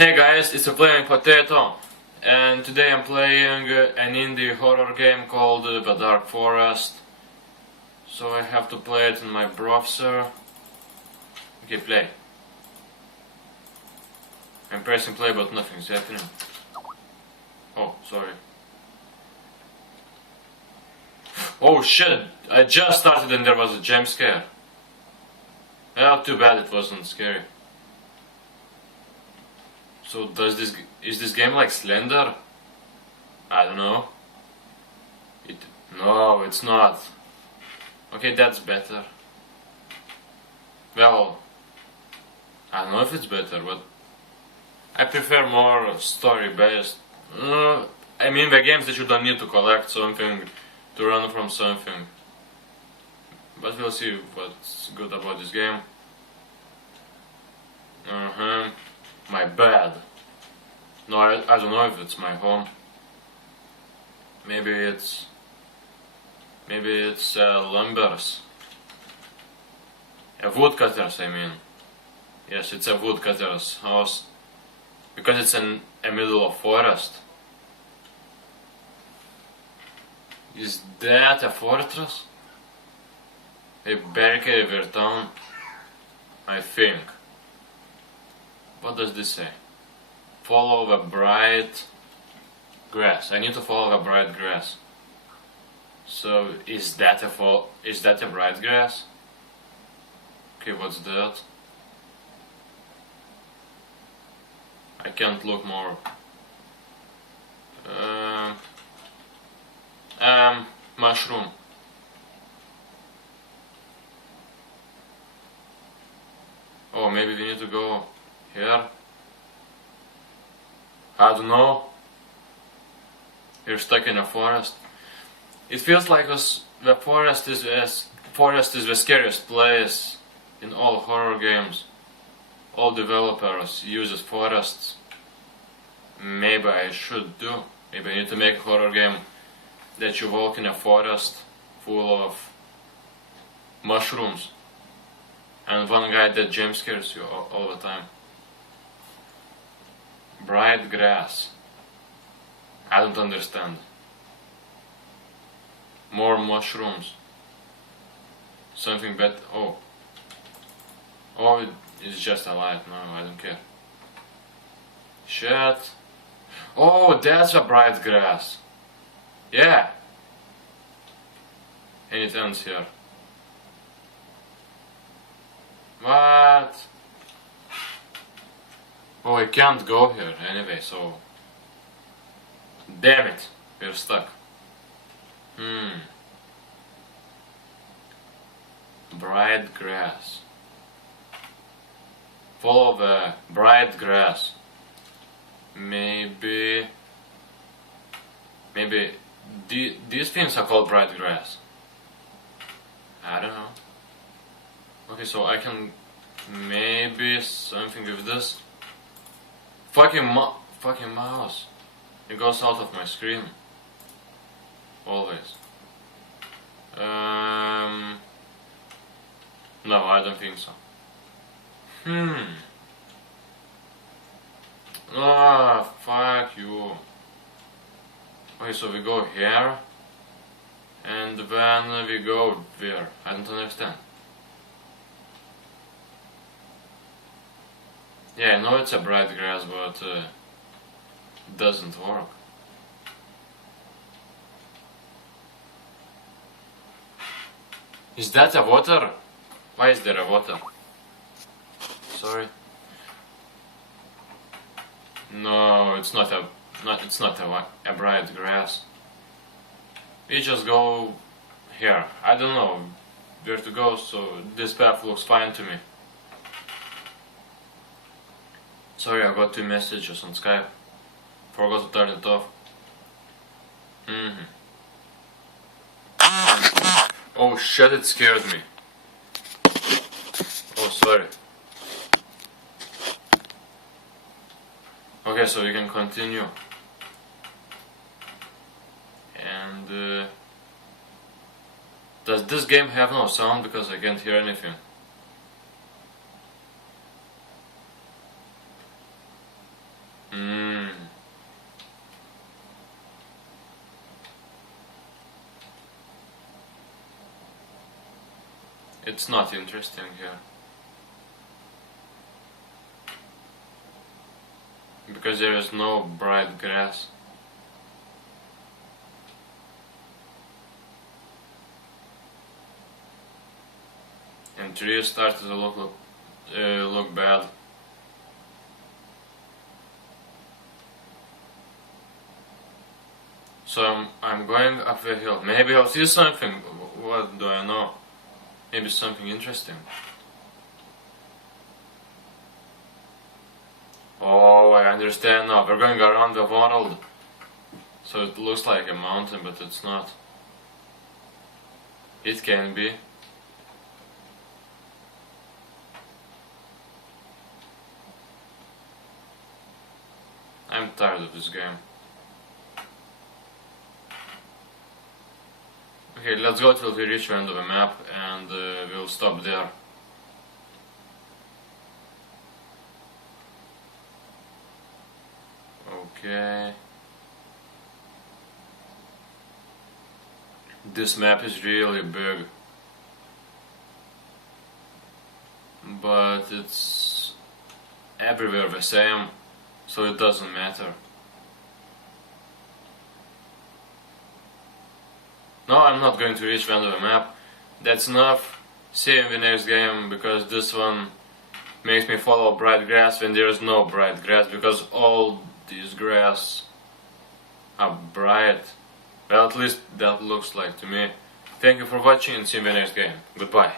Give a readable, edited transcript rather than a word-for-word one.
Hey guys, it's a Flaming Potato, and today I'm playing an indie horror game called The Dark Forest. So I have to play it in my browser. Okay, play. I'm pressing play but nothing's happening. Oh, sorry. Oh shit, I just started and there was a jump scare. Well, too bad it wasn't scary. So is this game like Slender? I don't know. No, it's not. Okay, that's better. Well, I don't know if it's better, but I prefer more story-based. I mean the games that you don't need to collect something to run from something. But we'll see what's good about this game. My bed. No, I don't know if it's my home. Maybe it's lumbers. A woodcutter's, I mean. Yes, it's a woodcutter's house. Because it's in the middle of forest. Is that a fortress? A barricade their town? I think. What does this say? Follow the bright grass. I need to follow the bright grass. So is that a bright grass? Okay, what's that? I can't look more. Mushroom. Oh, maybe we need to go here. I don't know. You're stuck in a forest. It feels like the forest is the scariest place in all horror games. All developers uses forests. Maybe I should do. Maybe I need to make a horror game that you walk in a forest full of mushrooms and one guy that jump scares you all the time. Bright grass. I don't understand. More mushrooms. Something better. Oh, it's just a light. No, I don't care. Shit. Oh, that's a bright grass. Yeah. And it ends here. What? Oh, I can't go here anyway, so... Damn it, we're stuck. Bright grass. Follow the bright grass. Maybe these things are called bright grass. I don't know. Okay, so I can maybe something with this. Fucking mouse. It goes out of my screen. Always. No, I don't think so. Ah, fuck you. Okay, so we go here. And then we go there. I don't understand. Yeah, I know it's a bright grass, but it doesn't work. Is that a water? Why is there a water? Sorry. No, it's not a bright grass. We just go here. I don't know where to go, so this path looks fine to me. Sorry, I got 2 messages on Skype. Forgot to turn it off. Oh shit, it scared me. Oh, sorry. Okay, so we can continue. And does this game have no sound because I can't hear anything? It's not interesting here. Because there is no bright grass. And trees started to look bad. So I'm going up the hill. Maybe I'll see something. What do I know? Maybe something interesting. Oh, I understand now. We're going around the world. So it looks like a mountain, but it's not. It can be. I'm tired of this game. Okay, let's go till we reach the end of the map and we'll stop there. Okay. This map is really big. But it's everywhere the same, so it doesn't matter. No, I'm not going to reach the end of the map. That's enough. See you in the next game, because this one makes me follow bright grass when there is no bright grass, because all these grass are bright. Well, at least that looks like to me. Thank you for watching and see you in the next game. Goodbye.